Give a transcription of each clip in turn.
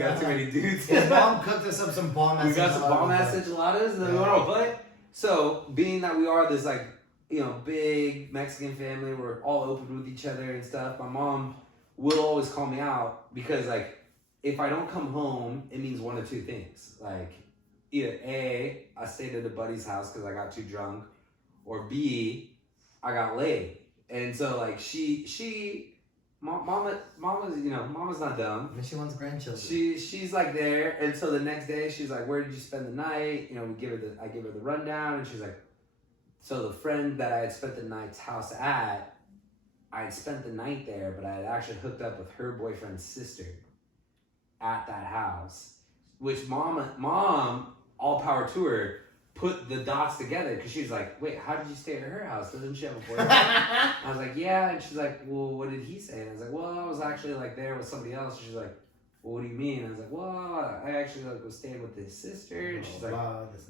got too many dudes. His mom cooked us up some bomb-ass enchiladas. We got some bomb-ass enchiladas, and then we went on. But, so, being that we are this, like, you know, big Mexican family, we're all open with each other and stuff, my mom will always call me out because, like, if I don't come home, it means one of two things. Like, either A, I stayed at a buddy's house because I got too drunk, or B, I got laid. And so, like, Mama's, you know, Mama's not dumb. And she wants grandchildren. She's like there, and so the next day she's like, "Where did you spend the night?" You know, I give her the rundown, and she's like, "So the friend that I had spent the night's house at, I had spent the night there, but I had actually hooked up with her boyfriend's sister at that house." Which mom, all power to her, put the dots together because she's like, "Wait, how did you stay at her house? Doesn't she have a boyfriend?" I was like, "Yeah," and she's like, "Well, what did he say?" And I was like, "Well, I was actually like there with somebody else." And she's like, "Well, what do you mean?" And I was like, "Well, I actually like was staying with his sister." And she's like,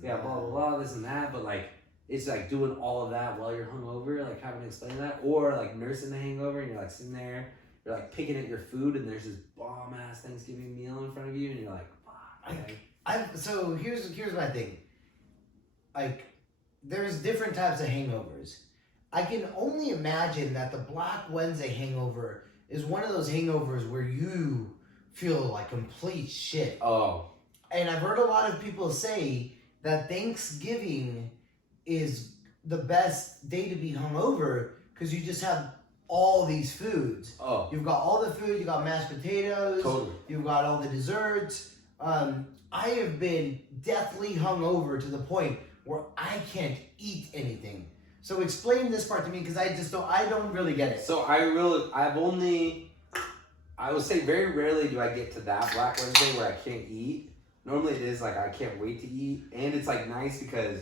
"Yeah, blah blah blah, this and that." But like, it's like doing all of that while you're hungover, like having to explain that, or like nursing the hangover, and you're like sitting there, you're like picking at your food, and there's this bomb ass Thanksgiving meal in front of you, and you're like, "Fuck." So here's my thing. Like, there's different types of hangovers. I can only imagine that the Black Wednesday hangover is one of those hangovers where you feel like complete shit. Oh. And I've heard a lot of people say that Thanksgiving is the best day to be hungover because you just have all these foods. Oh. You've got all the food, you got mashed potatoes, Totally. You've got all the desserts. I have been deathly hungover to the point where I can't eat anything. So explain this part to me because I don't really get it. So I would say very rarely do I get to that Black Wednesday where I can't eat. Normally it is like I can't wait to eat, and it's like nice because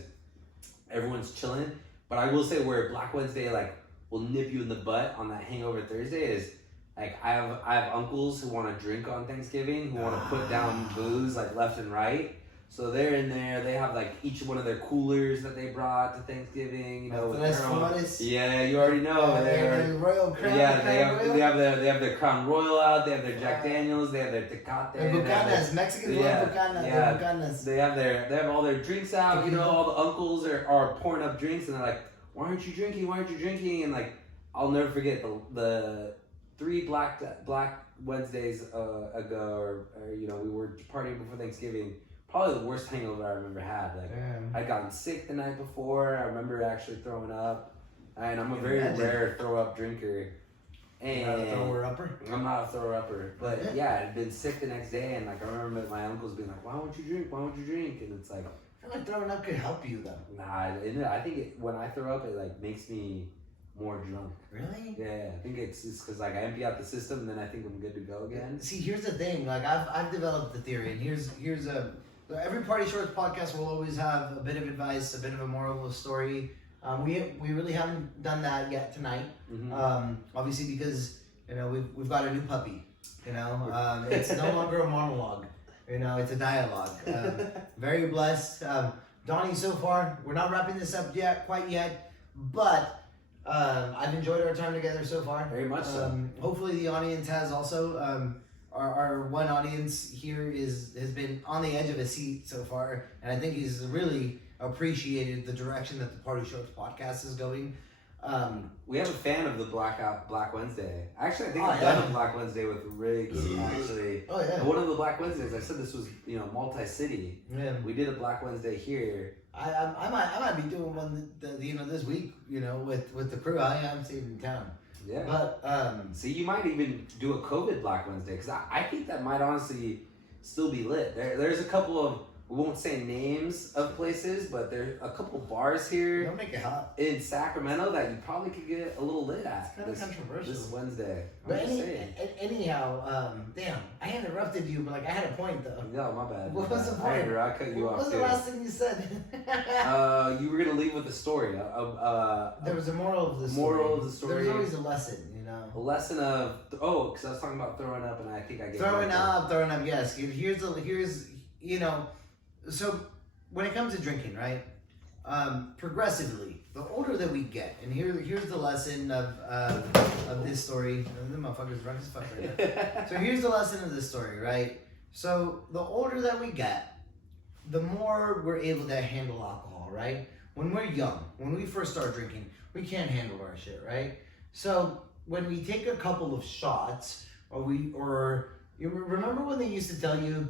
everyone's chilling. But I will say where Black Wednesday like will nip you in the butt on that hangover Thursday is like I have uncles who want to drink on Thanksgiving, who want to put down booze like left and right. So they're in there. They have like each one of their coolers that they brought to Thanksgiving. You know, with their own, yeah, you already know. They're Royal Crown. Yeah, they have their Crown Royal out. They have their Jack Daniels. They have their Tecate. Their Bucanas, Mexican Bucanas. Yeah, Bucanas. They have all their drinks out. You know, all the uncles are pouring up drinks, and they're like, "Why aren't you drinking? Why aren't you drinking?" And like, I'll never forget the 3 Black Wednesdays ago, or you know, we were partying before Thanksgiving. Probably the worst hangover I've ever had. Like, I'd gotten sick the night before. I remember actually throwing up, and I'm a very rare throw up drinker. And you're not a thrower-upper? I'm not a thrower-upper, but yeah, I'd been sick the next day, and like I remember my uncles being like, "Why won't you drink? Why won't you drink?" And it's like, I feel like throwing up could help you though. Nah, I think when I throw up, it like makes me more drunk. Really? Yeah, I think it's because like I empty out the system, and then I think I'm good to go again. See, here's the thing. Like I've developed the theory, and here's every Party Shorts podcast will always have a bit of advice, a bit of a moral of a story. We really haven't done that yet tonight. Mm-hmm. Obviously because you know we've got a new puppy. You know, it's no longer a monologue. You know, it's a dialogue. Very blessed. Donny, so far we're not wrapping this up quite yet, but I've enjoyed our time together so far. Very much so. Hopefully the audience has also. Our one audience here has been on the edge of a seat so far, and I think he's really appreciated the direction that the Party Shorts podcast is going. We have a fan of the Black Wednesday. Actually, I think I've done a Black Wednesday with Riggs, actually. Oh, yeah. And one of the Black Wednesdays, I said this was, you know, multi-city. Yeah. We did a Black Wednesday here. I might be doing one, this week, you know, with the crew. I am staying in town. Yeah. But, see, you might even do a COVID Black Wednesday, because I think that might honestly still be lit. There's a couple of, we won't say names of places, but there's a couple bars here. Don't make it hot. In Sacramento that you probably could get a little lit at. It's kind of controversial. This Wednesday. But anyhow, damn, I interrupted you, but like I had a point though. No, my bad. What was the point? I cut you off. What was the last thing you said? You were gonna leave with a story. There was a moral of the story. Moral of the story. There's always a lesson, you know. A lesson of because I was talking about throwing up, and I think I get throwing up. Yes, here's you know. So when it comes to drinking, right? Progressively, the older that we get, and here's the lesson of this story. The motherfucker's drunk as fuck right now. So here's the lesson of this story, right? So the older that we get, the more we're able to handle alcohol, right? When we're young, when we first start drinking, we can't handle our shit, right? So when we take a couple of shots, you remember when they used to tell you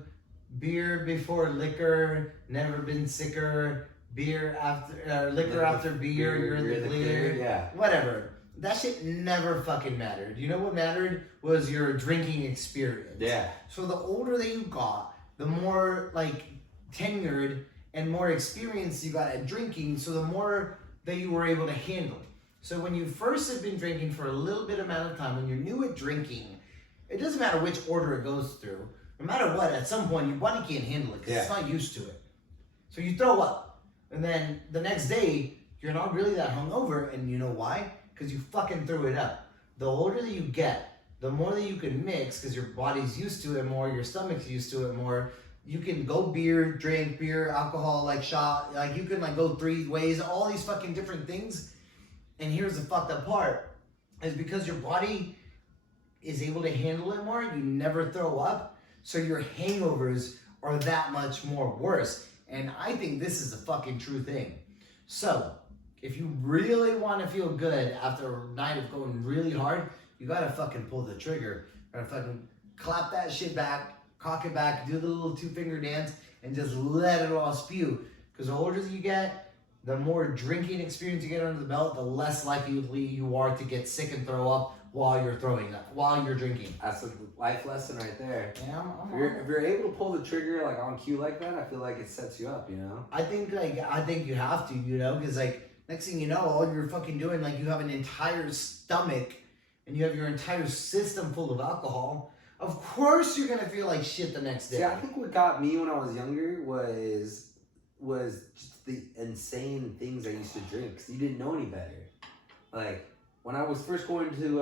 beer before liquor, never been sicker, beer after liquor after beer, you're in the clear. Yeah. Whatever. That shit never fucking mattered. You know what mattered was your drinking experience. Yeah. So the older that you got, the more like tenured and more experience you got at drinking, so the more that you were able to handle. So when you first have been drinking for a little bit amount of time, when you're new at drinking, it doesn't matter which order it goes through. No matter what, at some point your body can't handle it because it's not used to it. So you throw up, and then the next day you're not really that hungover, and you know why? Because you fucking threw it up. The older that you get, the more that you can mix, because your body's used to it more, your stomach's used to it more. You can go drink beer, alcohol, like shot, like you can like go 3 ways, all these fucking different things. And here's the fucked up part, is because your body is able to handle it more, you never throw up, so your hangovers are that much more worse. And I think this is a fucking true thing. So, if you really want to feel good after a night of going really hard, you gotta fucking pull the trigger. You gotta fucking clap that shit back, cock it back, do the little 2-finger dance, and just let it all spew. Because the older you get, the more drinking experience you get under the belt, the less likely you are to get sick and throw up while you're drinking. That's a life lesson right there. Yeah, If you're able to pull the trigger like on cue like that, I feel like it sets you up, you know? I think you have to, you know, because like next thing you know, all you're fucking doing, like you have an entire stomach and you have your entire system full of alcohol. Of course you're gonna feel like shit the next day. Yeah, I think what got me when I was younger was just the insane things I used to drink because you didn't know any better. Like when I was first going to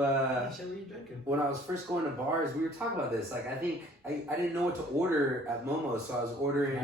when I was first going to bars, we were talking about this. Like I think I didn't know what to order at Momo, so I was ordering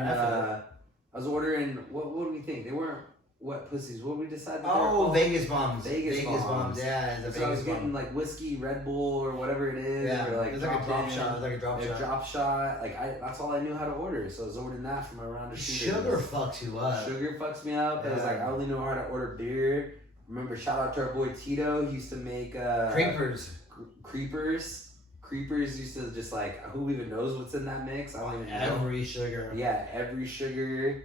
what do we think? They weren't wet pussies. What did we decide? Oh, Vegas bombs. Vegas bombs. Yeah, So I was getting like whiskey, Red Bull, or whatever it is. Yeah, or like it was like a drop shot. It was like a drop shot. Drop shot. Like that's all I knew how to order. So I was ordering that from around the Sugar fucks you up. Sugar fucks me up. Yeah. It was like I only knew how to order beer. Remember, shout out to our boy Tito. He used to make Creepers. Creepers used to just like, who even knows what's in that mix? I don't even know. Every sugar. Yeah, every sugar.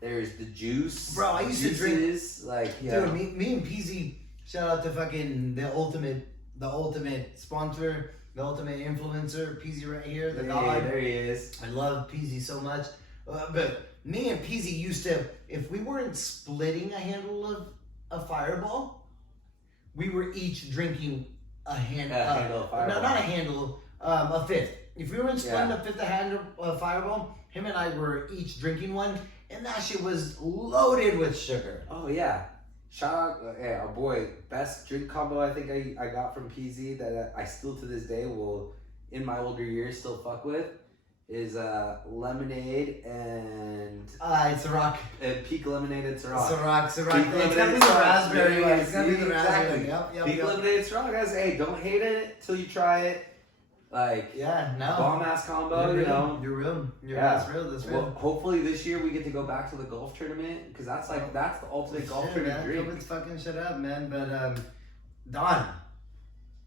There's the juice. Bro, I used to drink. Like, yeah. Dude, me and PZ, shout out to fucking the ultimate sponsor, the ultimate influencer, PZ right here, the god. There he is. I love PZ so much. But me and PZ used to, if we weren't splitting a handle of a Fireball, we were each drinking a handle of Fireball. No, not a handle, a fifth. If we weren't splitting a fifth of Fireball, him and I were each drinking one, and that shit was loaded with sugar. Oh yeah. Shout out, our boy, best drink combo I think I got from PZ that I still to this day will, in my older years, still fuck with, is lemonade and... Ciroc. Peak lemonade and Ciroc. Ciroc. It's gonna be the raspberry one. It's gonna be the raspberry. Exactly. Yep. Peak lemonade and Ciroc, guys. Hey, don't hate it till you try it. Like, bomb ass combo, you know. You're real. That's real. Well, hopefully this year we get to go back to the golf tournament because that's the ultimate golf tournament drink. Let's fucking shut up, man. But Don,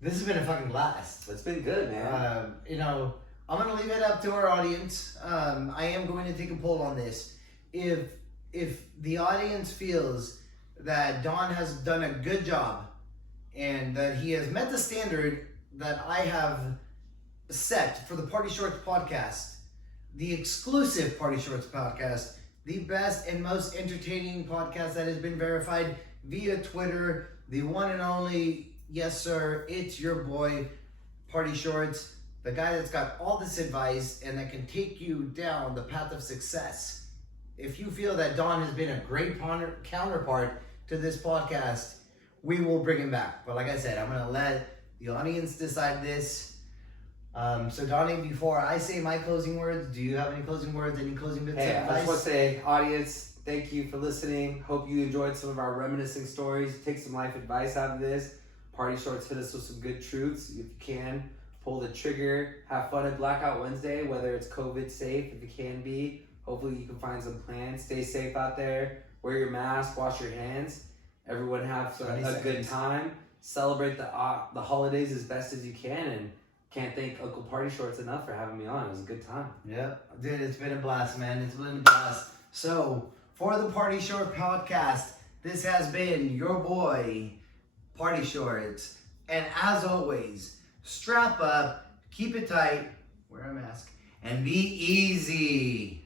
this has been a fucking blast. It's been good, man. You know, I'm gonna leave it up to our audience. I am going to take a poll on this. If the audience feels that Don has done a good job and that he has met the standard that I have set for the Party Shorts podcast, the exclusive Party Shorts podcast, the best and most entertaining podcast that has been verified via Twitter, the one and only, yes sir, it's your boy, Party Shorts, the guy that's got all this advice and that can take you down the path of success. If you feel that Don has been a great counterpart to this podcast, we will bring him back. But like I said, I'm going to let the audience decide this. So Donny, before I say my closing words, do you have any closing words, any closing bits of advice? I just want to say, audience, thank you for listening. Hope you enjoyed some of our reminiscing stories. Take some life advice out of this. Party Shorts hit us with some good truths. If you can, pull the trigger, have fun at Blackout Wednesday, whether it's COVID safe, if it can be. Hopefully you can find some plans. Stay safe out there. Wear your mask, wash your hands. Everyone have a good time. Celebrate the holidays as best as you can, and can't thank Uncle Party Shorts enough for having me on. It was a good time. Yep. Dude, it's been a blast, man. It's been a blast. So, for the Party Short podcast, this has been your boy, Party Shorts. And as always, strap up, keep it tight, wear a mask, and be easy.